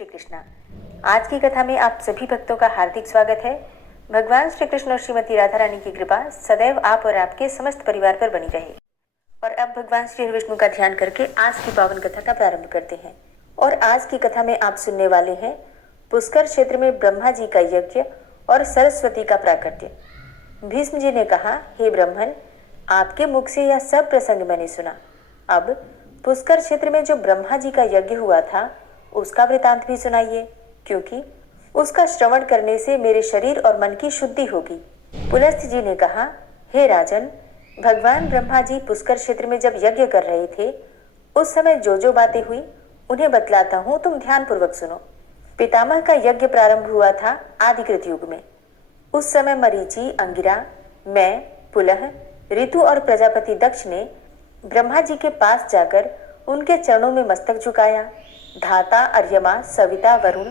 श्री कृष्णा। आज की कथा में आप सभी भक्तों का हार्दिक स्वागत है। भगवान श्री कृष्ण और श्रीमती राधा रानी की कृपा सदैव आप और आपके समस्त परिवार पर बनी रहे। और अब भगवान श्री विष्णु का ध्यान करके आज की पावन कथा का प्रारंभ करते हैं। और आज की कथा में आप सुनने वाले हैं पुष्कर क्षेत्र में ब्रह्मा जी का यज्ञ और सरस्वती का प्राकट्य। भीष्म जी ने कहा, हे ब्रह्मन, आपके मुख से यह सब प्रसंग मैंने सुना। अब पुष्कर क्षेत्र में जो ब्रह्मा जी का यज्ञ हुआ था उसका वृतांत भी सुनाइए, क्योंकि उसका श्रवण करने से मेरे शरीर और मन की शुद्धि होगी। पुलस्त्य जी ने कहा, हे राजन, भगवान ब्रह्मा जी पुष्कर क्षेत्र में जब यज्ञ कर रहे थे उस समय जो जो बातें हुई उन्हें बतलाता हूँ, तुम ध्यान पूर्वक सुनो। पितामह का यज्ञ प्रारंभ हुआ था आदिकृत युग में। उस समय मरीचि, अंगिरा, मैं, पुलह, ऋतु और प्रजापति दक्ष ने ब्रह्मा जी के पास जाकर उनके चरणों में मस्तक झुकाया। धाता, अर्यमा, सविता, वरुण,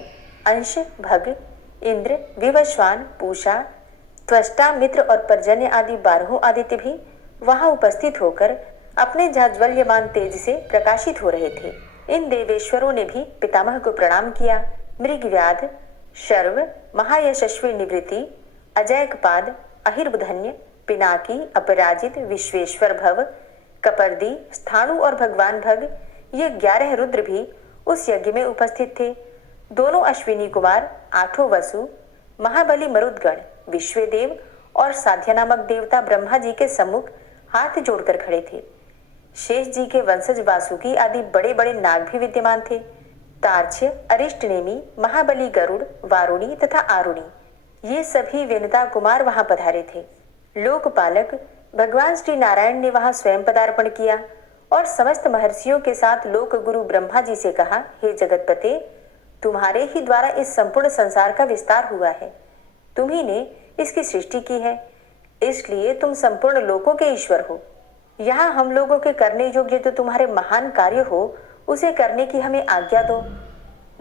अंश, भग, इंद्र, विवस्वान, पूषा, त्वष्टा, मित्र और पर्जन्य आदि 12 आदित्य भी वहां उपस्थित होकर अपने जाज्वल्यमान तेज से प्रकाशित हो रहे थे। इन देवेश्वरों ने भी पितामह को प्रणाम किया। मृगव्याध, शर्व, महायशस्वी निवृत्ति, अजैकपाद, अहिर्बुधन्य, पिनाकी, अपराजित, विश्वेश्वर भव, कपर्दी, स्थाणु और भगवान भग, ये 11 रुद्र भी उस यज्ञ में उपस्थित थे। दोनों अश्विनी कुमार, 8 वसु, महाबली मरुदगण, विश्वदेव और साध्य नामक देवता ब्रह्मा जी के सम्मुख हाथ जोड़कर खड़े थे। शेष जी के वंशज वासुकी आदि बड़े बड़े नाग भी विद्यमान थे। तार्क्ष्य, अरिष्टनेमी, महाबली गरुड़, वारुणी तथा आरुणी, ये सभी विनता कुमार वहां पधारे थे। लोकपालक भगवान श्री नारायण ने वहां स्वयं पदार्पण किया और समस्त महर्षियों के साथ लोक गुरु ब्रह्मा जी से कहा, हे जगतपते, तुम्हारे ही द्वारा इस संपूर्ण संसार का विस्तार हुआ है। तुम्ही ने इसकी सृष्टि की है, इसलिए तुम संपूर्ण लोकों के ईश्वर हो। यहाँ हम लोगों के करने योग्य जो तुम्हारे महान कार्य हो उसे करने की हमें आज्ञा दो।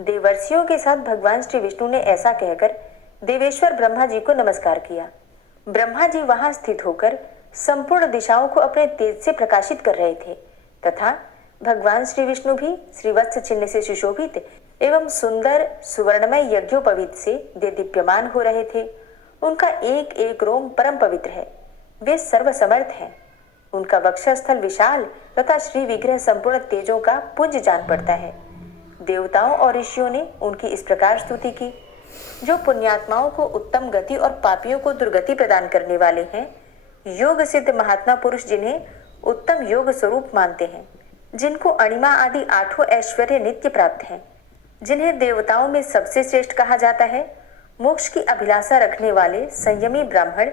देवर्षियों के साथ भगवान श्री विष्णु ने ऐसा कहकर देवेश्वर ब्रह्मा जी को नमस्कार किया। ब्रह्मा जी वहां स्थित होकर संपूर्ण दिशाओं को अपने तेज से प्रकाशित कर रहे थे तथा भगवान श्री विष्णु भी श्रीवत्स चिन्ह से सुशोभित एवं सुंदर सुवर्णमय यज्ञोपवीत से देदीप्यमान हो रहे थे। उनका एक एक रोम परम पवित्र है, वे सर्वसमर्थ हैं। उनका वक्षस्थल विशाल तथा श्री विग्रह संपूर्ण तेजों का पुंज जान पड़ता है। देवताओं और ऋषियों ने उनकी इस प्रकार स्तुति की, जो पुण्यात्माओं को उत्तम गति और पापियों को दुर्गति प्रदान करने वाले हैं, योग सिद्ध महात्मा पुरुष जिन्हें उत्तम योग स्वरूप मानते हैं, जिनको अणिमा आदि 8 ऐश्वर्य नित्य प्राप्त हैं, जिन्हें देवताओं में सबसे श्रेष्ठ कहा जाता है, मोक्ष की अभिलाषा रखने वाले संयमी ब्राह्मण,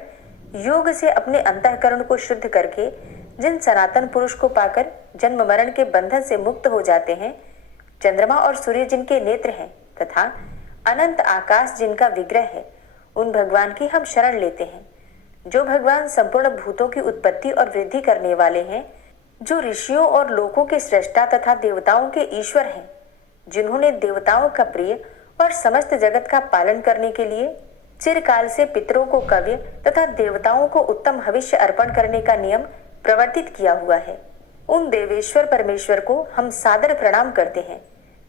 योग से अपने अंतःकरण को शुद्ध करके जिन सनातन पुरुष को पाकर जन्म मरण के बंधन से मुक्त हो जाते हैं, चंद्रमा और सूर्य जिनके नेत्र हैं तथा अनंत आकाश जिनका विग्रह है, उन भगवान की हम शरण लेते हैं। जो भगवान संपूर्ण भूतों की उत्पत्ति और वृद्धि करने वाले हैं, जो ऋषियों और लोकों के सृष्टा तथा देवताओं के ईश्वर हैं, जिन्होंने देवताओं का प्रिय और समस्त जगत का पालन करने के लिए चिरकाल से पितरों को कव्य तथा देवताओं को उत्तम हविष्य अर्पण करने का नियम प्रवर्तित किया हुआ है, उन देवेश्वर परमेश्वर को हम सादर प्रणाम करते हैं।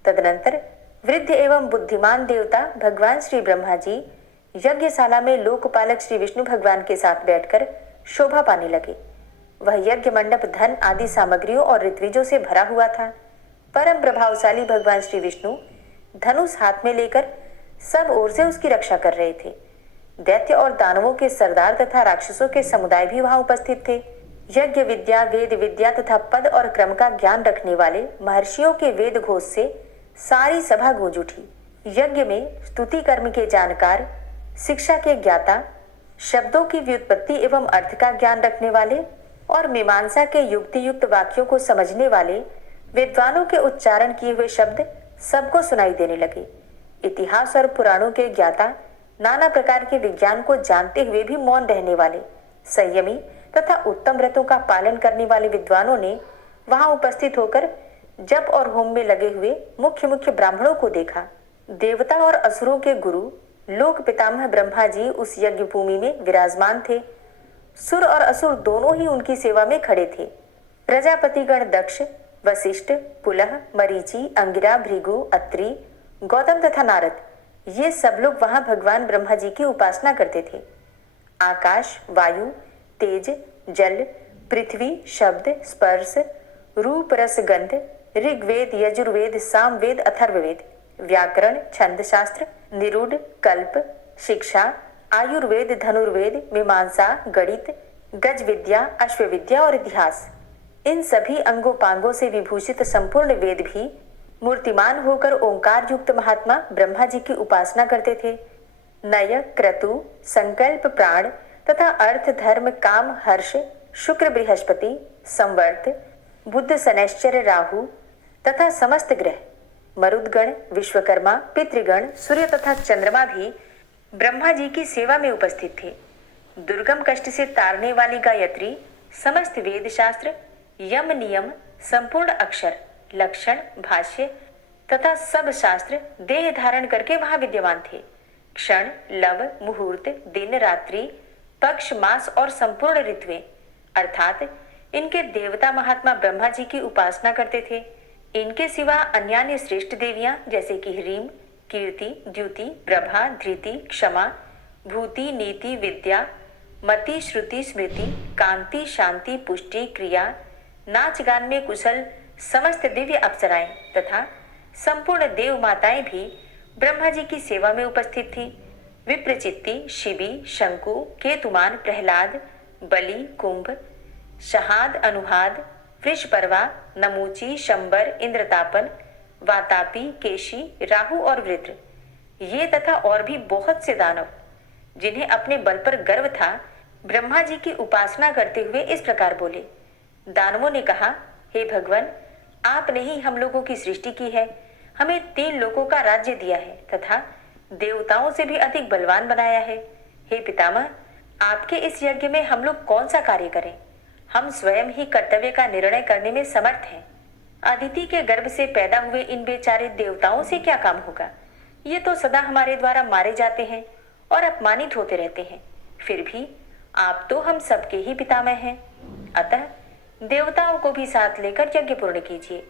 तदनंतर वृद्ध एवं बुद्धिमान देवता भगवान श्री ब्रह्मा जी यज्ञशाला में लोकपालक श्री विष्णु भगवान के साथ बैठकर शोभा पाने लगे। वह यज्ञ मंडप धन आदि सामग्रियों और ऋत्विजों से भरा हुआ था। परम प्रभावशाली भगवान श्री विष्णु धनुष हाथ में लेकर सब ओर से उसकी रक्षा कर रहे थे। दैत्य और दानवों के सरदार तथा राक्षसों के समुदाय भी वहां उपस्थित थे। यज्ञ विद्या, वेद विद्या तथा पद और क्रम का ज्ञान रखने वाले महर्षियों के वेद घोष से सारी सभा गूंज उठी। यज्ञ में स्तुति कर्म के जानकार, शिक्षा के ज्ञाता, शब्दों की व्युत्पत्ति एवं अर्थ का ज्ञान रखने वाले और मीमांसा के युक्ति युक्त वाक्यों को समझने वाले विद्वानों के उच्चारण किए हुए शब्द सबको सुनाई देने लगे। इतिहास और पुराणों के ज्ञाता, नाना प्रकार के विज्ञान को जानते हुए भी मौन रहने वाले, संयमी तथा उत्तम व्रतों का पालन करने वाले विद्वानों ने वहां उपस्थित होकर जप और होम में लगे हुए मुख्य मुख्य ब्राह्मणों को देखा। देवता और असुरों के गुरु लोक पितामह ब्रह्मा जी उस यज्ञ भूमि में विराजमान थे। सुर और असुर दोनों ही उनकी सेवा में खड़े थे। प्रजापतिगण दक्ष, वशिष्ठ, पुलह, मरीचि, अंगिरा, भृगु, अत्रि गौतम तथा नारद, ये सब लोग वहां भगवान ब्रह्मा जी की उपासना करते थे। आकाश, वायु, तेज, जल, पृथ्वी, शब्द, स्पर्श, रूप, रस, गंध, ऋग्वेद, यजुर्वेद, सामवेद, अथर्ववेद, व्याकरण, छंद शास्त्र, निरूढ़, कल्प, शिक्षा, आयुर्वेद, धनुर्वेद, मीमांसा, गणित, गज विद्या, अश्व विद्या और इतिहास, इन सभी अंगोपांगों से विभूषित संपूर्ण वेद भी मूर्तिमान होकर ओंकार युक्त महात्मा ब्रह्मा जी की उपासना करते थे। नय, क्रतु, संकल्प, प्राण तथा अर्थ, धर्म, काम, हर्ष, शुक्र, बृहस्पति, संवर्त, बुध, शनैश्चर, राहु तथा समस्त ग्रह, मरुदगण, विश्वकर्मा, पितृगण, सूर्य तथा चंद्रमा भी ब्रह्मा जी की सेवा में उपस्थित थे। दुर्गम कष्ट से तारने वाली गायत्री, समस्त वेद शास्त्र, यम नियम, संपूर्ण अक्षर, लक्षण, भाष्य तथा सब शास्त्र देह धारण करके वहां विद्यमान थे। क्षण, लव, मुहूर्त, दिन, रात्रि, पक्ष, मास और संपूर्ण ऋतुएं अर्थात इनके देवता महात्मा ब्रह्मा जी की उपासना करते थे। इनके सिवा अन्यान्य श्रेष्ठ देवियां जैसे कि ह्रीम, कीर्ति, द्युति, प्रभा, धृति, क्षमा, भूति, नीति, विद्या, मति, श्रुति, स्मृति, कांति, शांति, पुष्टि, क्रिया, नाच गान में कुशल समस्त दिव्य अप्सराएं तथा संपूर्ण देव माताएं भी ब्रह्मा जी की सेवा में उपस्थित थी। विप्रचित्ति, शिबी, शंकु, केतुमान, प्रहलाद, बलि, कुंभ, शहाद, अनुहाद, वृषपर्वा, नमूची, शंबर, इंद्रतापन, वातापी, केशी, राहु और वृत्र, ये तथा और भी बहुत से दानव जिन्हें अपने बल पर गर्व था, ब्रह्मा जी की उपासना करते हुए इस प्रकार बोले। दानवों ने कहा, हे भगवान, आपने ही हम लोगों की सृष्टि की है, हमें 3 लोकों का राज्य दिया है तथा देवताओं से भी अधिक बलवान बनाया है। हे पितामह, आपके इस यज्ञ में हम लोग कौन सा कार्य करें? हम स्वयं ही कर्तव्य का निर्णय करने में समर्थ हैं। अदिति के गर्भ से पैदा हुए इन बेचारे देवताओं से क्या काम होगा? ये तो सदा हमारे द्वारा मारे जाते हैं और अपमानित होते रहते हैं। फिर भी आप तो हम सबके ही पितामह हैं। अतः देवताओं को भी साथ लेकर यज्ञ पूर्ण कीजिए।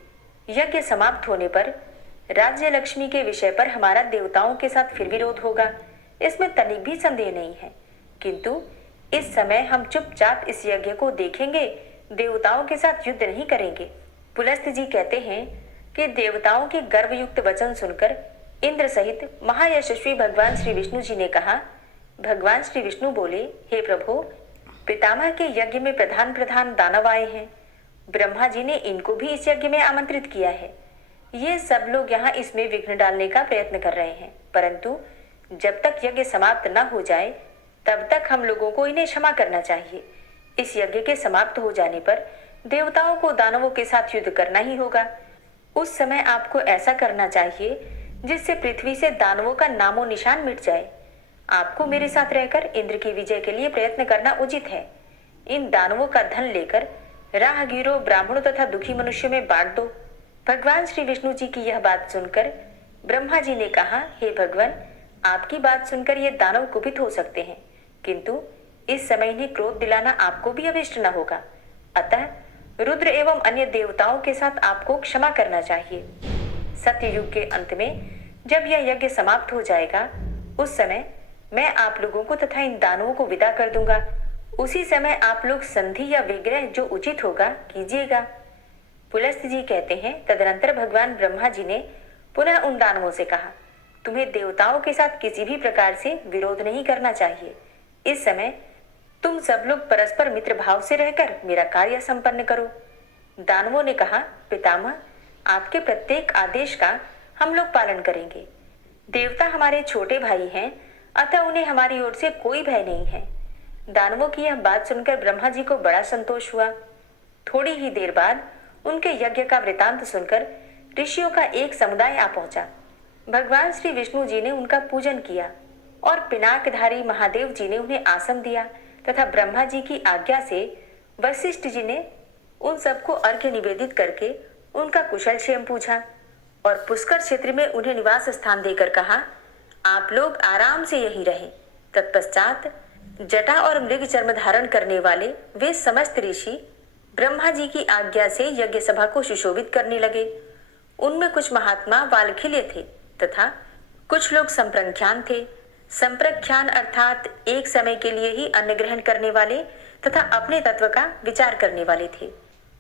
यज्ञ समाप्त होने पर राज्य लक्ष्मी के विषय पर हमारा देवताओं के साथ फिर विरोध होगा, इसमें तनिक भी संदेह नहीं है। किंतु इस समय हम चुपचाप इस यज्ञ को देखेंगे, देवताओं के साथ युद्ध नहीं करेंगे। पुलस्त्य जी कहते हैं कि देवताओं के गर्वयुक्त वचन सुनकर इंद्र सहित महायशस्वी भगवान श्री विष्णु जी ने कहा। भगवान श्री विष्णु बोले, हे प्रभु, पितामह के यज्ञ में प्रधान प्रधान दानव आए हैं। ब्रह्मा जी ने इनको भी इस यज्ञ में आमंत्रित किया है। ये सब लोग यहाँ इसमें विघ्न डालने का प्रयत्न कर रहे हैं, परंतु जब तक यज्ञ समाप्त न हो जाए तब तक हम लोगों को इन्हें क्षमा करना चाहिए। इस यज्ञ के समाप्त हो जाने पर देवताओं को दानवों के साथ युद्ध करना ही होगा। उस समय आपको ऐसा करना चाहिए जिससे पृथ्वी से दानवों का नामो निशान मिट जाए। आपको मेरे साथ रहकर इंद्र की विजय के लिए प्रयत्न करना उचित है। इन दानवों का धन लेकर राहगीरों, ब्राह्मणों तथा दुखी मनुष्यों में बांट दो। भगवान श्री विष्णु जी की यह बात सुनकर ब्रह्मा जी ने कहा, हे भगवान, आपकी बात सुनकर ये दानव कुपित हो सकते हैं, किंतु इस समय इन्हें क्रोध दिलाना आपको भी अभिष्ट न होगा। अतः रुद्र एवं अन्य देवताओं के साथ आपको क्षमा करना चाहिए। सत्ययुग के अंत में जब यह यज्ञ समाप्त हो जाएगा, उस समय मैं आप लोगों को तथा इन दानवों को विदा कर दूंगा। उसी समय आप लोग संधि या विग्रह जो उचित होगा कीजिएगा। पुलस्त्य जी कहते हैं, तदनंतर भगवान ब्रह्मा जी ने पुनः उन दानवों से कहा, तुम्हें देवताओं के साथ किसी भी प्रकार से विरोध नहीं करना चाहिए। इस समय तुम सब लोग परस्पर मित्र भाव से रहकर मेरा कार्य संपन्न करो। दानवों ने कहा, पितामह, आपके प्रत्येक आदेश का हम लोग पालन करेंगे। देवता हमारे छोटे भाई हैं, अतः उन्हें हमारी ओर से कोई भय नहीं है। दानवों की यह बात सुनकर ब्रह्मा जी को बड़ा संतोष हुआ। थोड़ी ही देर बाद उनके यज्ञ का वृतांत सुनकर ऋषियों का एक समुदाय आ पहुंचा। भगवान श्री विष्णु जी ने उनका पूजन किया और पिनाकधारी महादेव जी ने उन्हें आसन दिया तथा ब्रह्मा जी की आज्ञा से वशिष्ठ जी ने उन सबको अर्घ्य निवेदित करके उनका कुशल क्षेम पूछा और पुष्कर क्षेत्र में उन्हें निवास स्थान देकर कहा, आप लोग आराम से यहीं रहे। तत्पश्चात जटा और मृग चर्म धारण करने वाले वे समस्त ऋषि ब्रह्मा जी की आज्ञा से यज्ञ सभा को सुशोभित करने लगे। उनमें कुछ महात्मा वालखिल्य थे, तथा कुछ लोग संप्रख्यान थे। संप्रख्यान अर्थात एक समय के लिए ही अन्न ग्रहण करने वाले तथा अपने तत्व का विचार करने वाले थे।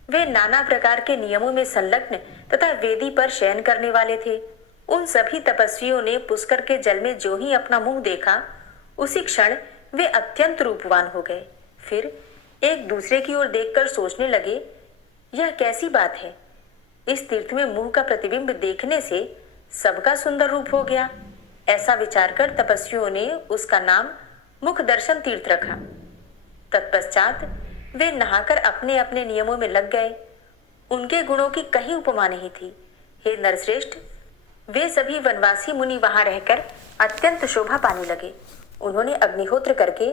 वे नाना प्रकार के नियमों में संलग्न तथा वेदी पर शयन करने वाले थे। उन सभी तपस्वियों ने पुष्कर के जल में जो ही अपना मुंह देखा, उसी क्षण वे अत्यंत रूपवान हो गए। फिर एक दूसरे की ओर देखकर सोचने लगे, यह कैसी बात है, इस तीर्थ में मुंह का प्रतिबिंब देखने से सबका सुंदर रूप हो गया। ऐसा विचार कर तपस्वियों ने उसका नाम मुख दर्शन तीर्थ रखा। तत्पश्चात वे नहाकर अपने अपने नियमों में लग गए। उनके गुणों की कहीं उपमा नहीं थी। हे नरश्रेष्ठ, वे सभी वनवासी मुनि वहां रहकर अत्यंत शोभा पाने लगे। उन्होंने अग्निहोत्र करके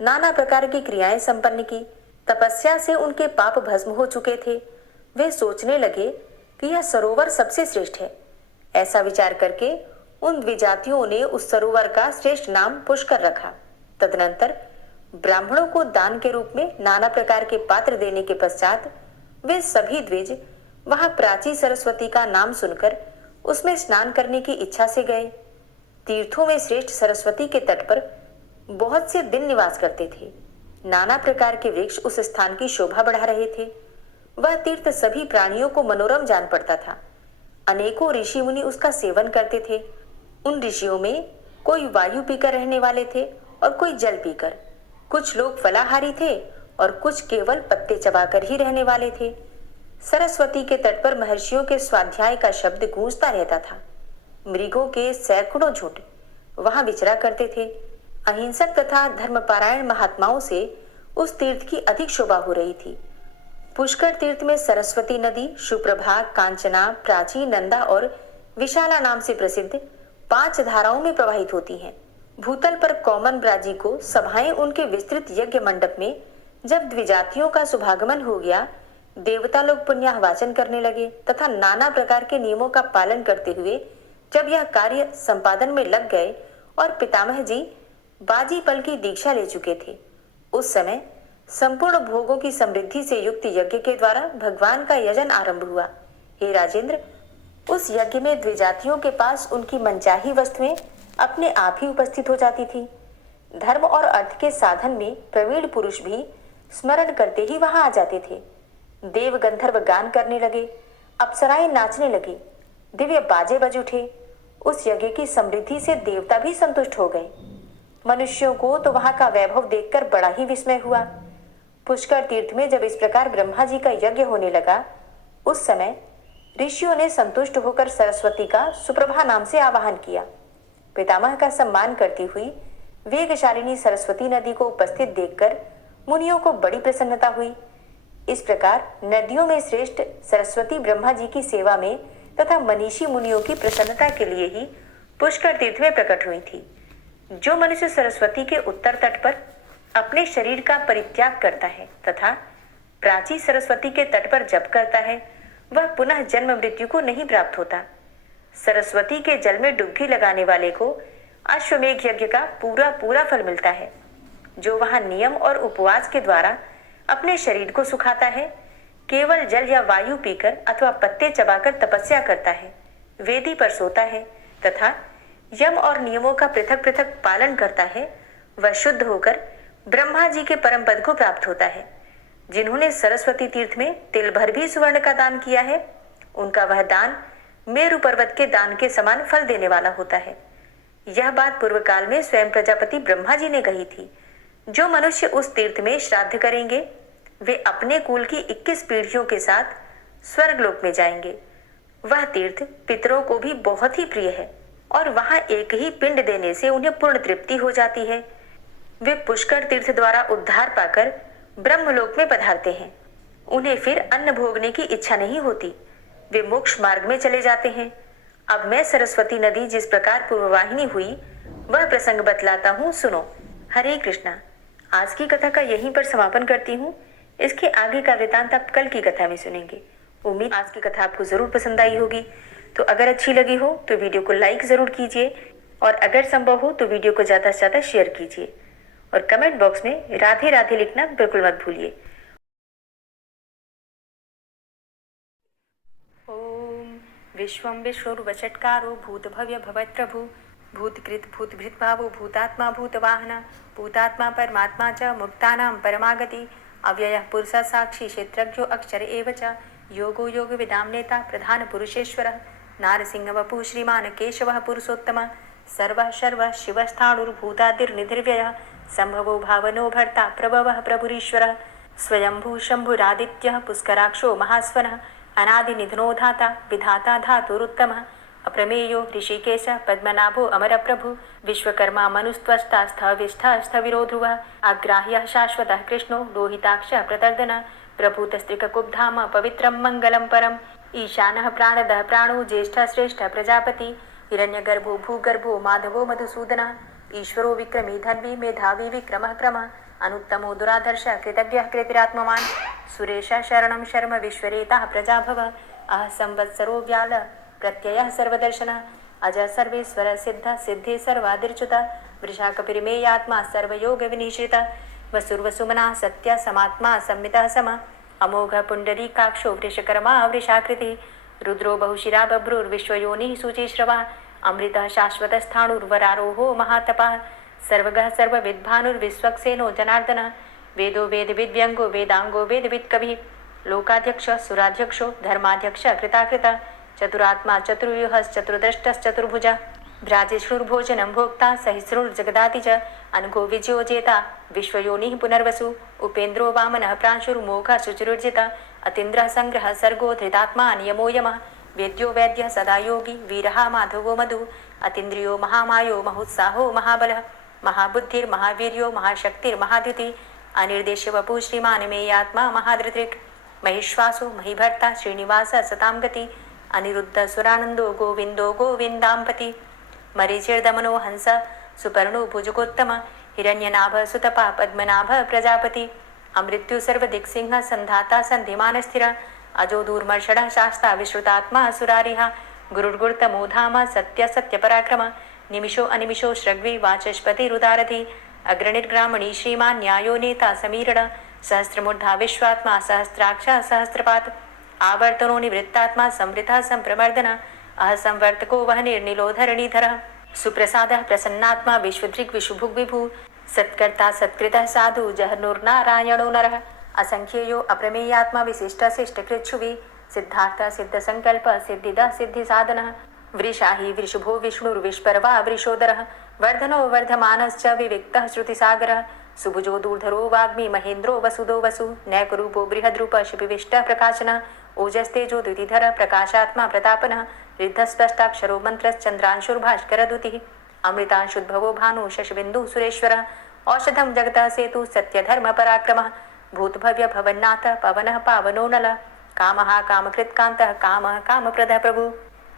नाना प्रकार की क्रियाएं संपन्न की। तपस्या से उनके पाप भस्म हो चुके थे। वे सोचने लगे कि यह सरोवर सबसे श्रेष्ठ है। ऐसा विचार करके उन द्विजातियों ने उस सरोवर का श्रेष्ठ नाम पुष्कर रखा। तदनंतर ब्राह्मणों को दान के रूप में नाना प्रकार के पात्र देने के पश्चात वे सभी द्विज वहां प्राची सरस्वती का नाम सुनकर उसमें स्नान करने की इच्छा से गए। तीर्थों में श्रेष्ठ सरस्वती के तट पर बहुत से दिन निवास करते थे। नाना प्रकार के वृक्ष उस स्थान की शोभा बढ़ा रहे थे। वह तीर्थ सभी प्राणियों को मनोरम जान पड़ता था। अनेकों ऋषि मुनि उसका सेवन करते थे। उन ऋषियों में कोई वायु पीकर रहने वाले थे और कोई जल पीकर। कुछ लोग फलाहारी थे और कुछ केवल पत्ते चबाकर ही रहने वाले थे। सरस्वती के तट पर महर्षियों के स्वाध्याय का शब्द गूंजता रहता था। मृगों के सैकड़ों झुंड वहां विचरा करते थे। अहिंसक तथा धर्मपारायण महात्माओं से उस तीर्थ की अधिक शोभा हो रही थी। पुष्कर तीर्थ में सरस्वती नदी सुप्रभा, कांचना, प्राची, नंदा और विशाला नाम से प्रसिद्ध 5 धाराओं में प्रवाहित होती हैं। भूतल पर कौमन ब्राजी को सभाएं उनके विस्तृत यज्ञ मंडप में जब द्विजातियों का शुभागमन हो गया, देवता लोग पुण्याहवाचन करने लगे तथा नाना प्रकार के नियमों का पालन करते हुए जब यह कार्य संपादन में लग गए और पितामह जी बाजीपल की दीक्षा ले चुके थे, उस समय संपूर्ण भोगों की समृद्धि से युक्त यज्ञ के द्वारा भगवान का यजन आरंभ हुआ। हे राजेंद्र, उस यज्ञ में द्विजातियों के पास उनकी मनचाही वस्तुएं अपने आप ही उपस्थित हो जाती थी। धर्म और अर्थ के साधन में प्रवीण पुरुष भी स्मरण करते ही वहां आ जाते थे। देव गंधर्व गान करने लगे, अप्सराएं नाचने लगी, दिव्य बाजे बज उठे। उस यज्ञ की समृद्धि से देवता भी संतुष्ट हो गए। मनुष्यों को तो वहां का वैभव देखकर बड़ा ही विस्मय हुआ। पुष्कर तीर्थ में जब इस प्रकार ब्रह्मा जी का यज्ञ होने लगा, उस समय ऋषियों ने संतुष्ट होकर सरस्वती का सुप्रभा नाम से आवाहन किया। पितामह का सम्मान करती हुई वेगशालिनी सरस्वती नदी को उपस्थित देखकर मुनियों को बड़ी प्रसन्नता हुई। इस प्रकार नदियों में श्रेष्ठ सरस्वती ब्रह्मा जी की सेवा में तथा मनीषी मुनियों की प्रसन्नता के लिए ही पुष्कर तीर्थ में प्रकट हुई थी। जो मनुष्य सरस्वती के उत्तर तट पर अपने शरीर का परित्याग करता है तथा प्राची सरस्वती के तट पर जप करता है, वह पुनः जन्म मृत्यु को नहीं प्राप्त होता। सरस्वती के जल में डुबकी लगाने वाले को अश्वमेघ यज्ञ का पूरा पूरा फल मिलता है। जो वहां नियम और उपवास के द्वारा अपने शरीर को सुखाता है, केवल जल या वायु पीकर अथवा पत्ते चबाकर तपस्या करता है, वेदी पर सोता है तथा यम और नियमों का पृथक पृथक पालन करता है, वह शुद्ध होकर ब्रह्मा जी के परम पद को प्राप्त होता है। जिन्होंने सरस्वती तीर्थ में तिल भर भी सुवर्ण का दान किया है, उनका वह दान मेरु पर्वत के दान के समान फल देने वाला होता है। यह बात पूर्व काल में स्वयं प्रजापति ब्रह्मा जी ने कही थी। जो मनुष्य उस तीर्थ में श्राद्ध करेंगे, वे अपने कुल की 21 पीढ़ियों के साथ स्वर्गलोक में जाएंगे। वह तीर्थ पितरों को भी बहुत ही प्रिय है और वहां एक ही पिंड देने से उन्हें पूर्ण तृप्ति हो जाती है। वे पुष्कर तीर्थ द्वारा उद्धार पाकर ब्रह्मलोक में पधारते हैं। उन्हें फिर अन्न भोगने की इच्छा नहीं होती, वे मोक्ष मार्ग में चले जाते हैं। अब मैं सरस्वती नदी जिस प्रकार पूर्ववाहिनी हुई वह प्रसंग बतलाता हूँ, सुनो। हरे कृष्णा। आज की कथा का यहीं पर समापन करती हूँ। इसके आगे का वृतांत आप कल की कथा में सुनेंगे। उम्मीद आज की कथा आपको जरूर पसंद आई होगी। तो अगर अच्छी लगी हो तो वीडियो को लाइक जरूर कीजिए और अगर संभव हो तो वीडियो को ज़्यादा से ज़्यादा शेयर कीजिए और कमेंट बॉक्स में राधे राधे लिखना बिल्कुल मत भूलिए। ओम विश्वं विष्णुर्वषट्कारो भूतभव्य भवत्प्रभु भूतकृत भूतभृद्भावो भूतात्मा भूतवाहन भूतात्मा परमात्मा च मुक्तानां परमागति अव्ययः पुरुषः साक्षी क्षेत्रज्ञो अक्षर एव च योगो योगविदां नेता प्रधानपुरुषेश्वरः नारसिंहवपुः श्रीमान् केशवः पुरुषोत्तमः सर्वः शर्वः शिवस्थाणुर्भूतादिर्निधिर्व्ययः सम्भवो भावनो भर्ता प्रभवः प्रभुरीश्वरः स्वयंभू शम्भुरादित्यः पुष्कराक्षो महास्वनः अनादिनिधनो धाता विधाता धातुरुत्तमः अप्रमेयो ऋषिकेश पद्मनाभो अमरप्रभु विश्वकर्मा मनुस्त्वष्टा स्थविष्ठः स्थविरो ध्रुवः आग्राह्यः शाश्वतः कृष्णो लोहिताक्षः प्रतर्दनः प्रभूतस्त्रिककुब्धाम पवित्रं मङ्गलं परम् ईशानः प्राणदः प्राणो ज्येष्ठः श्रेष्ठः प्रजापति हिरण्यगर्भो भूगर्भो माधवो मधुसूदनः ईश्वरो विक्रमी धन्वी मेधावी विक्रमः क्रमः अनुत्तमो दुराधर्षः कृतज्ञः कृतिरात्मवान् सुरेशः शरणं शर्म विश्वरेताः प्रजाभव अह संवत्सरो व्याल प्रत्ययः सर्वदर्शनः अजः सर्वेश्वर सिद्ध सिद्धे सर्वादिर्च्युतः वृषाकपिर्मेयात्मा सर्वयोगविनिश्रितः वसुर्वसुमना सत्य समात्मा संमितः समः अमोघ पुण्डरीकाक्षो वृषकर्मा वृषाकृतिः रुद्रो बहुशिरा बभ्रुर्विश्वयोनिः शुचिश्रवा अमृतः शाश्वतस्थाणुर्वरारोहो महातपः सर्वगः सर्वविद्भानुर्विश्वक्सेनो जनार्दनः वेदो वेदविद्व्यङ्गो वेदाङ्गो वेदवित्कविः लोकाध्यक्षः सुराध्यक्षो धर्माध्यक्षः कृताकृतः चतुरात्मा चतुर्व्यूहश्चतुर्द्रष्टश्चतुर्भुजः भ्राजिष्णुर्भोजनं भोक्ता सहिष्णुर्जगदाति च अनघो विजयो जेता विश्वयोनिः पुनर्वसु उपेन्द्रो वामनः प्रांशुर्मोघः शुचिरुर्जितः अतीन्द्रः सङ्ग्रहः सर्गो धृतात्मा नियमो यमः वेद्यो वैद्यः सदा योगी वीरः माधवो मधु अतीन्द्रियो महामायो महोत्साहो महाबलः महाबुद्धिर्महावीर्यो महाशक्तिर्महाद्युति अनिर्देश्यवपुः श्रीमान् मेयात्मा महाधृतिर् महिश्वासो महिभर्ता श्रीनिवासः सतां गति अनिरुद्ध सुरानन्दो गोविन्दो गोविन्दाम्पति मरीचिर्दमनो हंस सुपर्णो भुजगोत्तम हिरण्यनाभ सुतपा पद्मनाभ प्रजापति अमृत्यु सर्वदिक्सिंह संधाता संधिमान स्थिर अजो दूर्मर्षण शास्ता विश्रुतात्मा सुरारिहा गुरुर्गुर्तमो धाम सत्य सत्य पराक्रम निमिषो अनिमिषो श्रग्वी वाचस्पति रुदारथि अग्रणिर्ग्रामणी श्रीमान् न्यायो नेता समीरण सहस्रमूर्धा विश्वात्मा सहस्राक्ष सहस्रपात आवर्तनो निवृत्तात्मा संवृतः संप्रमर्दन अहसंवर्तको वहनिर्निलोधरणीधरः सुप्रसादः प्रसन्नात्मा विश्वदृक् विशुभुग् विभु सत्कर्ता सत्कृतः साधु जहनुर्नारायणो नरः असंख्येयो अप्रमेयात्मा विशिष्टशिष्टकृच्छुवि सिद्धार्थ सिद्धसङ्कल्प सिद्धिदः सिद्धिसाधनः वृषाहि वृषभो विष्णुर्विष्पर्वा वृषोदरः वर्धनो वर्धमानश्च विविक्तः श्रुतिसागरः सुभुजो दूर्धरो वाग्मी महेन्द्रो वसुदो वसु नैकरूपो बृहद्रूप शिपिविष्टः प्रकाशनः ओजस्तेजो द्युतिधर प्रकाशात्मा प्रतापनः रिद्धस्पष्टाक्षरो मन्त्रश्चन्द्रांशुर्भास्करदुतिः अमृतांशुद्भवो भानु शशबिन्दुः सुरेश्वरः औषधं जगतः सेतु सत्यधर्मपराक्रमः भूतभव्य भवन्नाथ पवनः पावनो नलः कामः कामकृत्कान्तः कामः कामप्रदः प्रभु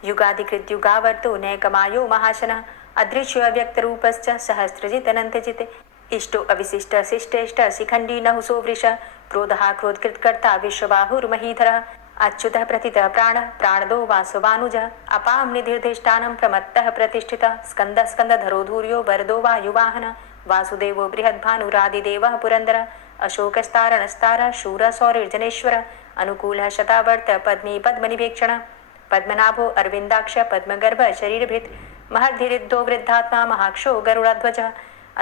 युगाधिकृत्युगावर्तो नैकमायो महाशनः अदृश्यो अव्यक्तरूपश्च सहस्रजितनन्तजित् इष्टो अविशिष्ट शिष्टेष्ट शिखण्डी नहुसो वृष क्रोधः क्रोधकृत्कर्ता विश्वबाहुर्महीधरः अच्युतः प्रथितः प्राणः प्राणदो वासवानुजः अपां निधिर्धिष्ठानं प्रमत्तः प्रतिष्ठितः स्कन्दः स्कन्दधरो धूर्यो वरदो वायुवाहनः वासुदेवो बृहद्भानुरादिदेवः पुरन्दरः अशोकस्तारणस्तारः शूरः सौरिर्जनेश्वरः अनुकूलः शतावर्त पद्मी पद्मनिवेक्षणः पद्मनाभो अरविन्दाक्ष पद्मगर्भ शरीरभृत् महर्धिरिद्धो वृद्धात्मा महाक्षो गरुडाध्वजः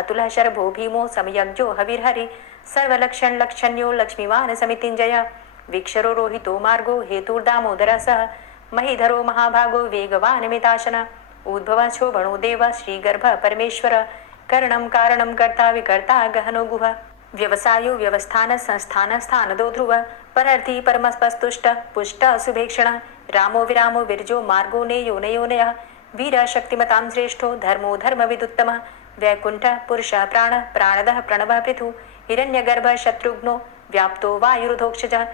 अतुलः शर्भो भीमो समयज्ञो हविर्हरि सर्वलक्षणलक्षण्यो लक्ष्मीवान् समितिञ्जयः वीक्षरो रोहितो मार्गो हेतुर्दामोदरः सः महीधरो महाभागो वेगवान् मिताशनः उद्भवः शोभणो देव श्रीगर्भ परमेश्वर करणं कारणं कर्ता विकर्ता गहनो गुह व्यवसायो व्यवस्थान संस्थान स्थानदो ध्रुव परर्थी परमस्पस्तुष्ट पुष्ट सुभेक्षण रामो विरामो विरजो मार्गो नेयो नयोनयः वीर शक्तिमतां श्रेष्ठो धर्मो धर्मविदुत्तमः वैकुण्ठः पुरुषः प्राणः प्राणदः प्रणवः पृथु हिरण्यगर्भः शत्रुघ्नो व्याप्तो वायुरुधोक्षजः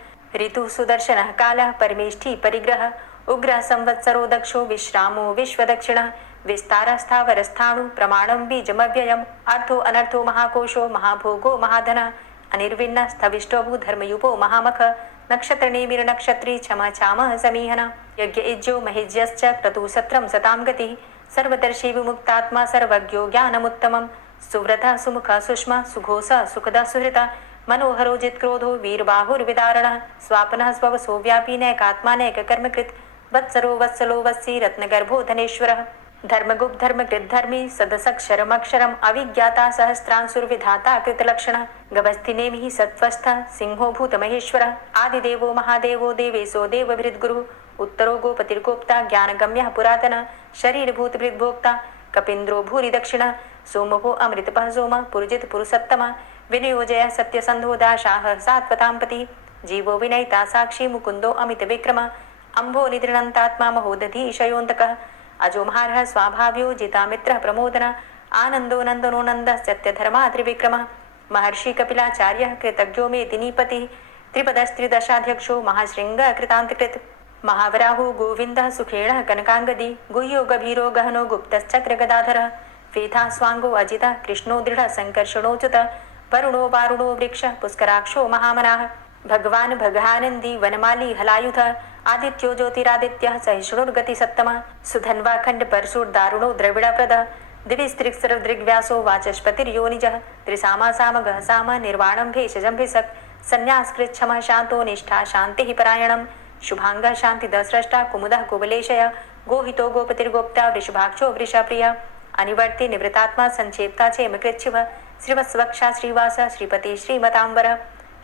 ऋतुः सुदर्शनः कालः परमेष्ठी परिग्रहः उग्रः संवत्सरो दक्षो विश्रामो विश्वदक्षिणः विस्तारः स्थावरस्थाणु प्रमाणं बीजमव्ययम् अर्थो अनर्थो महाकोशो महाभोगो महाधनः अनिर्विण्णः स्थविष्टोभू धर्मयुपो महामख नक्षत्रनेमिर्नक्षत्री क्षमा चामः समीहनः यज्ञ इज्यो महिज्यश्च क्रतुसत्रं सतां गतिः सर्वदर्शी विमुक्तात्मा सर्वज्ञो ज्ञानमुत्तमं सुव्रतः सुमुखः सुष्मा सुघोषः सुखदः सुहृतः मनोहरो जित्क्रोधो वीरबाहुर्विदारणः स्वापनः स्ववसो व्यापी नैकात्मा नैककर्मकृत् वत्सरो वत्सलो वत्सी रत्नगर्भो धनेश्वरः धर्मगुप्त धर्मकृद्धर्मी सदसक्षरमक्षरम् अविज्ञाता सहस्रांशुर्विधाता कृतलक्षणः गभस्तिनेमिः सत्त्वस्थः सिंहो भूतमहेश्वरः आदिदेवो महादेवो देवेशो देवभृद्गुरुः उत्तरो गोपतिर्गोप्ता ज्ञानगम्यः पुरातनः शरीरभूतभृद्भोक्ता कपीन्द्रो भूरि दक्षिणः सोमभो अमृतपः सोमः पुरुजित पुरुषोत्तमः विनयोजयः सत्यसन्धो दाशाः सात्वताम्पतिः जीवो विनयिता साक्षी मुकुन्दो अमितविक्रमः अम्भो निद्रणन्तात्मा महोदधीशयोऽन्तकः अजो महारः स्वाभाव्यो जितामित्रः प्रमोदनः आनन्दो नन्दनो नन्दः सत्यधर्मा त्रिविक्रमः महर्षि कपिलाचार्यः कृतज्ञो मेदिनीपतिः त्रिपदस्त्रिदशाध्यक्षो महाशृङ्गः कृतान्तकृत् महावराहो गोविन्दः सुखेणः कनकाङ्गदी गुह्यो गभीरो गहनो गुप्तश्चक्रगदाधरः वेथा स्वाङ्गो अजितः कृष्णो दृढः सङ्कर्षणोच्युतः वरुणो वारुणो वृक्षः पुष्कराक्षो महामनाः भगवान् भगानन्दी वनमाली हलायुधः आदित्यो ज्योतिरादित्यः सहिष्णुर्गतिसत्तमः सुधन्वाखण्ड परशुर्दारुणो द्रविडप्रदः दिविस्त्रिक्सरदृग्व्यासो वाचस्पतिर्योनिजः त्रिसामा सामगः साम निर्वाणं भेषजं भिषक् संन्यासकृच्छमः शान्तो निष्ठा शान्तिः परायणम् शुभांगः शान्तिदस्रष्टा कुमुदः कुबलेशय गोहितो गोपतिर्गोप्ता वृषभाक्षो वृषप्रियः अनिवर्ति निवृतात्मा संक्षेप्ता चेमकृच्छिवः श्रीवत्सवक्षा श्रीवास श्रीपति श्रीमताम्बर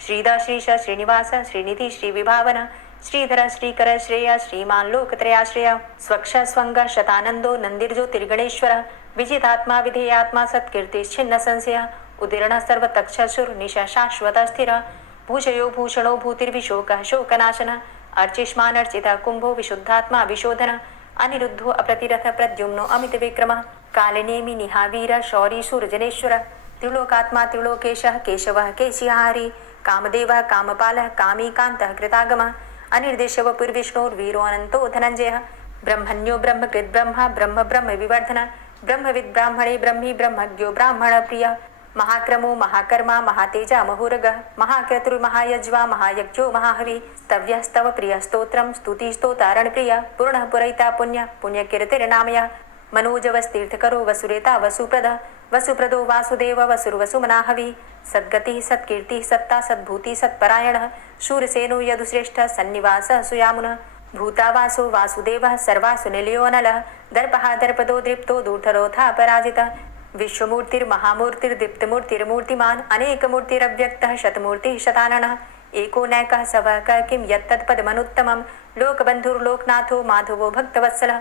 श्रीद श्रीश श्रीनिवास श्रीनिधि श्रीविभावन श्रीधर श्रीकर श्रेय श्रीमान् लोकत्रयाश्रय स्वक्ष स्वंग शतानंदो नंदिर्ज्योतिर्गणेश्वर विजितात्मा विधेयात्मा सत्कीर्तिश्छिन्न संशय उदीर्ण सर्वतक्षसुर निश शाश्वत स्थिर भूषयो भूषणो भूतिर्विशोकः शोकनाशन अर्चिष्मान अर्चिता कुंभो विशुद्धात्मा विशोधन अनिरुद्धो अप्रतिरथ प्रद्युम्नो अमित विक्रमः कालिनेमि निहावीर शौरी सूरजनेश्वर त्रिलोकात्मा त्रिलोकेशः केशवः केशिहारी कामदेवः कामपालः कामीकान्तः कृतागमः अनिर्देशव पूर्विष्णोर्वीरो अनंतो धनंजयः ब्रह्मण्यो ब्रह्मकृत् ब्रह्मा ब्रह्म ब्रह्म विवर्धन ब्रह्मविद् ब्राह्मणे ब्रह्मी ब्रह्मज्ञो ब्राह्मण प्रिय महाक्रमो महाकर्मा महातेजा महोरगः महाक्रतुर्महायज्वा महायज्ञो महाहवि स्तव्यस्तव प्रिय स्तोत्रं स्तुतिस्तोतारण प्रिय पूर्णः पुरैता पुण्य पुण्यकीर्तिर्नामयः मनोजवस्तीर्थकरो वसुरेता वसुप्रद वसुप्रदो वासुदेव वसुर्वसुमनाहवि सद्गतिः सत्कीर्तिः सत्ता सद्भूति सत्परायणः शूरसेनो यदुश्रेष्ठः सन्निवासः सुयामुनः भूतावासो वासुदेवः सर्वासु निलयोनलः दर्पः दर्पदो दृप्तो दूर्धरोधा पराजितः विश्वमूर्तिर्महामूर्तिर्दीप्तमूर्तिर्मूर्तिमान् अनेकमूर्तिरव्यक्तः शतमूर्तिः शताननः एको नैकः सवः क किं यत्तत्पदमनुत्तमं लोकबन्धुर्लोकनाथो माधवो भक्तवत्सलः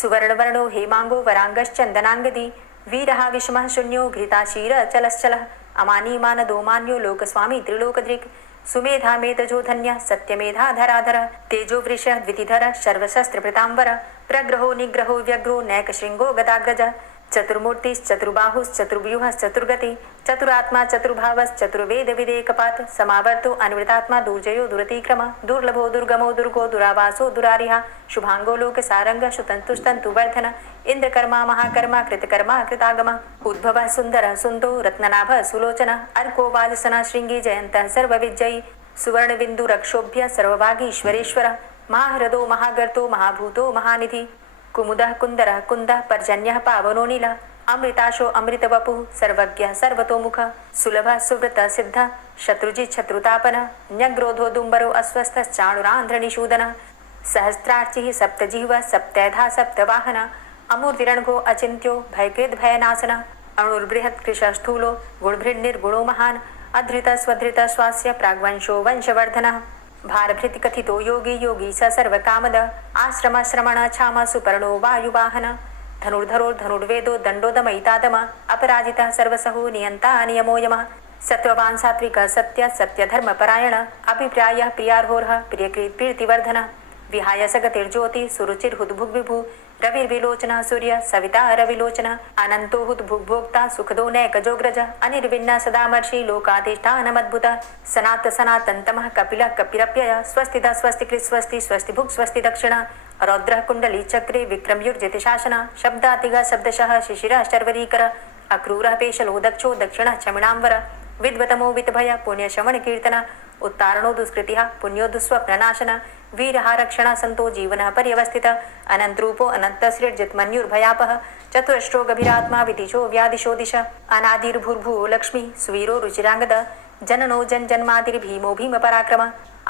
सुवर्णवर्णो हेमांगो वरांगश्चन्दनांगदी वीरः विषमः शून्यो घृताशीरचलश्चलः अमानीमानदोमान्यो लोकस्वामी त्रिलोकदृक् सुमेधा मेधजो धन्यः सत्यमेधाधराधरः तेजो वृषः द्वितिधरः सर्वशस्त्रभृताम्बरः प्रग्रहो निग्रहो व्यग्रो नैकशृङ्गो गदाग्रजः चतुर्मूर्तिश्चतुर्बाहुश्चतुर्व्यूहश्चतुर्गति चतुरात्मा चतुर्भावश्चतुर्वेद विदेकपात् समावर्तो अन्वृतात्मा दुर्जयो दुरतिक्रम दुर्लभो दुर्गमो दुर्गो दुरावासो दुरारिहा शुभांगो लोकसारंग शुतन्तुस्तन्तुवर्धन इंद्रकर्मा महाकर्मा कृतकर्मा कृतागम उद्भवः सुन्दरः सुन्दो रत्ननाभः सुलोचनः अर्को वाजसनः शृङ्गी जयन्तः सर्वविजयी सुवर्णबिन्दुरक्षोभ्य सर्वभागीश्वरेश्वरः महाहृदो महागर्तो महाभूतो महानिधि कुमुदः कुन्दरः कुन्दः पर्जन्यः पावनो नीलः अमृताशो अमृतवपुः सर्वज्ञः सर्वतोमुखः सुलभः सुव्रतः सिद्धः शत्रुजित् शत्रुतापनः न्यग्रोधो दुम्बरो अस्वस्थश्चाणुरान्ध्रनिषूदनः सहस्रार्चिः सप्तजिह्वः सप्तैधा सप्तवाहनः अमूर्तिरणघो अचिन्त्यो भयकृद् भयनाशनः अणुर्बृहत् कृशस्थूलो गुणभृन्निर्गुणो महान् अधृतः स्वधृतः स्वास्य प्राग्वंशो वंशवर्धनः भारभृति कथितो योगी योगी स सर्वकामद आश्रम श्रमण छाम सुपर्णो वायुवाहन धनुर्धरो धनुर्वेदो दंडो दमयितादम अपराजितः सर्वसहो नियंता नियमो यमः सत्ववान् सात्विकः सत्य सत्यधर्मपरायण अभिप्रायः प्रियार्होरः प्रियकृत् प्रीतिवर्धनः विहाय सगतिर्ज्योति सुरुचिर्हुद्भुग्विभु रविर्विलोचनः सूर्य सविता रविलोचनः अनंतो हुद्भुग्भोक्ता सुखदो नैकजोग्रज अनिर्विण्ण सदामर्षि लोकाधिष्ठानमद्भुतः सनात सनातन्तमः कपिलः कपिरप्यय स्वस्तिदा स्वस्तिकृत् स्वस्ति स्वस्तिभुक् स्वस्ति दक्षिणः रौद्रः कुण्डली चक्रे विक्रमयुर्जितशासनः शब्दातिगः शब्दशः शिशिरः शर्वरीकर अक्रूरः पेशलो दक्षो दक्षिणः क्षमिणाम्बर विद्वतमो वितभय पुण्यशमन कीर्तन उत्तारणो दुष्कृतिः पुण्यो दुःस्वप्ननाशन वीरः रक्षण संतो जीवनः पर्यवस्थितः अनन्तरूपो अनन्तसृजित् मन्युर्भयापः चतुरष्ट्रो गभीरात्मा विदिशो व्यादिशो दिश अनादिर्भूर्भुवो लक्ष्मी सुवीरो रुचिरांगद जननो जन्मादिर्भीमो भीमपराक्रम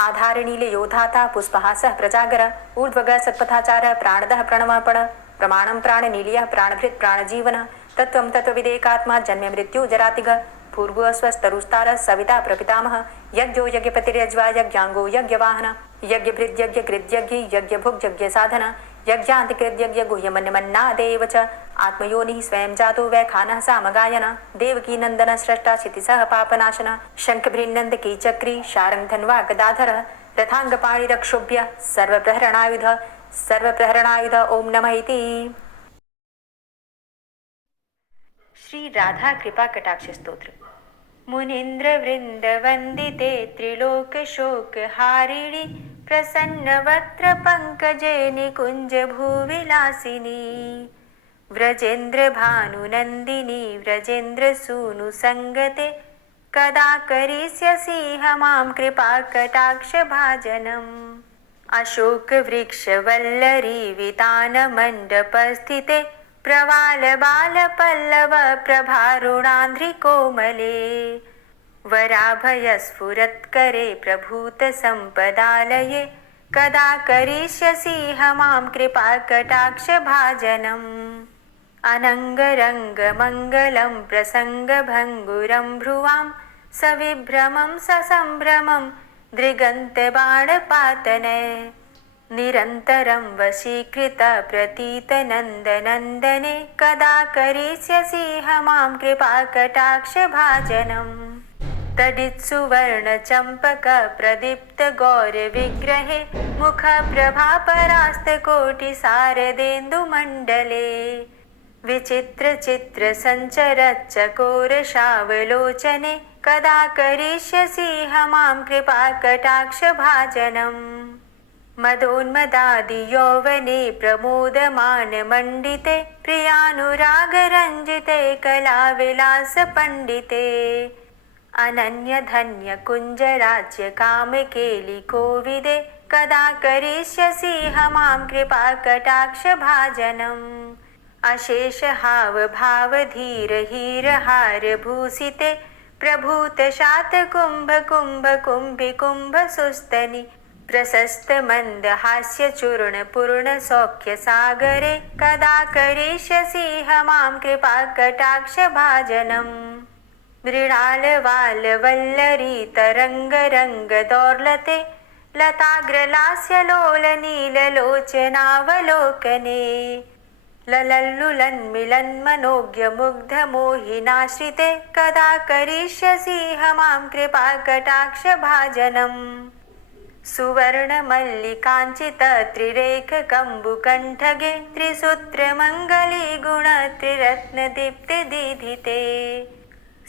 आधारनीलयोधाता पुष्पहासः प्रजागर ऊर्ध्वगः सत्पथाचारः प्राणदः प्रणवपण प्रमाणं प्राणनीलयः प्राणभृत् प्राणजीवन तत्त्वं तत्त्वविदेकात्मा जन्म मृत्यु जरातिगः भूर्भुवस्वस्तरुस्तारः सविता प्रपितामह यज्ञो यज्ञपतिर्यज्वा यज्ञांगो यज्ञवाहन यज्ञभृद्यज्ञकृद्यज्ञ यज्ञभुग्यज्ञसाधन यज्ञान्तिकृद्यज्ञ गुह्यमन्यमन्नादेव च आत्मयोनिः स्वयं जातो वैखानः सामगायन देवकी नन्दन स्रष्टा क्षितिसः पापनाशन शङ्खभृन्नन्द कीचक्री शारङ्गधन्वा गदाधरः रथाङ्गपाणिरक्षोभ्य सर्वप्रहरणायुध ओम नमः इति। श्री राधा कृपा कटाक्ष स्तोत्र। मुनीन्द्र वृंद वंदिते त्रिलोक शोक हारिणी प्रसन्न वक्त्र पंकजे निकुंज भूविलासिनी व्रजेन्द्र भानुनंदिनी व्रजेन्द्र सूनु संगते कदा करिष्यसि मां कृपा कटाक्ष भाजनम् अशोक वृक्ष वल्लरी वितान मंडप स्थिते प्रवाल बाल पल्लव प्रभारुणांध्रि कोमले वराभय स्फुरत्करे प्रभूत संपदालये कदा करिष्यसि मां कृपा कटाक्ष भाजनम् अनंगरंग मंगलं प्रसंग भंगुरं भ्रुवां सविभ्रमं ससंभ्रमं दृगन्त बाणपातने निरन्तरं वशीकृत प्रतीत नन्दनन्दने कदा करिष्यसि मां कृपा कटाक्ष भाजनम् तडित्सुवर्ण चम्पक प्रदीप्त गौर विग्रहे मुख प्रभा परास्त कोटि शारदेन्दुमण्डले विचित्र चित्र संचर चकोर शावलोचने कदा करिष्यसि मां कृपा कटाक्ष भाजनम् मदोन्मदादि यौवने प्रमोदमान मंडिते प्रियानुराग रंजिते कला विलास पंडिते अनन्य धन्य कुंज राज्य काम केलि कोविदे कदा करिष्यसि मां कृपा कटाक्ष भाजनम् अशेष हाव भाव धीर हीर हार भूषिते प्रभूत शात कुंभ कुंभ कुंभि कुंभ सुस्तनि प्रशस्त मंद हास्य चूर्ण पूर्ण सौख्य सागरे कदा करिष्यसि मां कृपा कटाक्ष भाजनम् मृणाल वाल वल्लरी तरंग रंग दौर्लते लताग्रलास्य लोल नील लोचनावलोकने ललल्लुलन्मिलन् मनोज्ञ मुग्ध मोहिनाश्रिते कदा करिष्यसि मां कृपा कटाक्ष भाजनम् सुवर्ण मल्लिकाञ्चित त्रिरेख कम्बुकण्ठगे त्रिसूत्र मङ्गली गुण त्रिरत्न दीप्ति दीधिते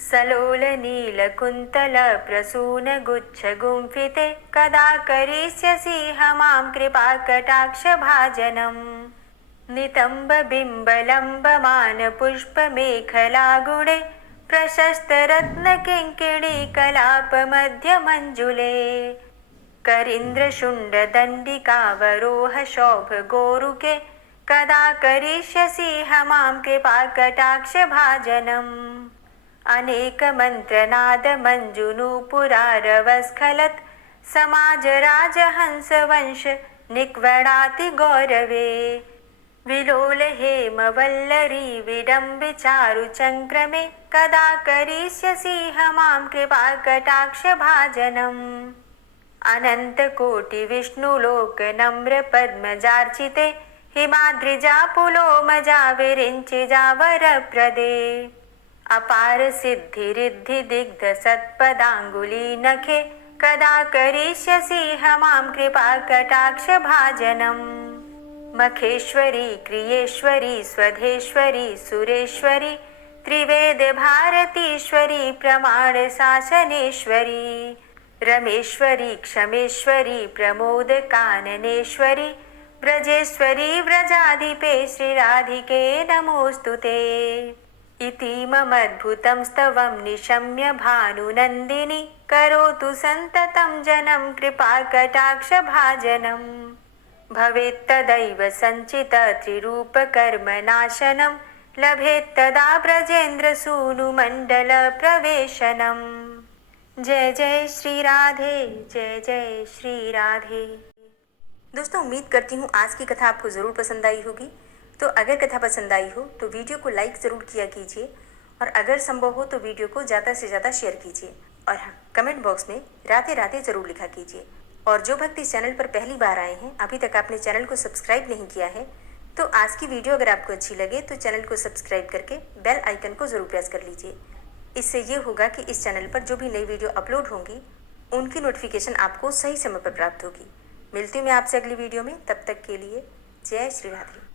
सलोल नील कुन्तल प्रसून गुच्छ गुम्फिते कदा करिष्यसि मां कृपा कटाक्ष भाजनम् नितम्ब बिम्ब लम्बमान पुष्प मेखला गुणे प्रशस्त रत्न किङ्किणी कलाप मध्य मंजुले करीन्द्र शुंड दंडिकावरोह शोभ गोरुके कदा करिष्यसि मां कृपा कटाक्ष भाजनम् अनेक मंत्रनाद मंजुनूपुरारवस्खलत् समाज राजहंस वंश निक्वणाति गौरवे विलोल हेम वल्लरी विडम्बि चारु चंक्रमे कदा करिष्यसि मां कृपा कटाक्ष भाजनम् अनंत कोटि विष्णुलोक नम्र पद्मजार्चिते हिमाद्रिजा पुलोमजा विरिञ्चिजा वरप्रदे अपार सिद्धि रिद्धि दिग्ध सत्पदांगुली नखे कदा करिष्यसि मां कृपा कटाक्ष भाजनम् मखेश्वरी क्रियेश्वरी स्वधेश्वरी सुरेश्वरी त्रिवेद भारतीश्वरी प्रमाण शासनेश्वरी रमेश्वरी क्षमेश्वरी प्रमोद काननेश्वरी व्रजेश्वरी व्रजाधिपे श्रीराधिके नमोस्तुते इतीममद्भुतं स्तवं निशम्य भानुनन्दिनी करोतु सन्ततं जनं कृपा कटाक्ष भाजनम् भवेत्तदैव सञ्चित त्रिरूपकर्मनाशनं लभेत्तदा ब्रजेन्द्र सूनुमण्डल प्रवेशनम् जय जय श्री राधे, जय जय श्री राधे। दोस्तों, उम्मीद करती हूँ आज की कथा आपको ज़रूर पसंद आई होगी। तो अगर कथा पसंद आई हो तो वीडियो को लाइक ज़रूर किया कीजिए और अगर संभव हो तो वीडियो को ज़्यादा से ज़्यादा शेयर कीजिए और हाँ, कमेंट बॉक्स में राधे राधे ज़रूर लिखा कीजिए। और जो भक्त इस चैनल पर पहली बार आए हैं, अभी तक आपने चैनल को सब्सक्राइब नहीं किया है, तो आज की वीडियो अगर आपको अच्छी लगे तो चैनल को सब्सक्राइब करके बेल आइकन को ज़रूर प्रेस कर लीजिए। इससे ये होगा कि इस चैनल पर जो भी नई वीडियो अपलोड होंगी उनकी नोटिफिकेशन आपको सही समय पर प्राप्त होगी। मिलती हूँ मैं आपसे अगली वीडियो में, तब तक के लिए जय श्री राधे।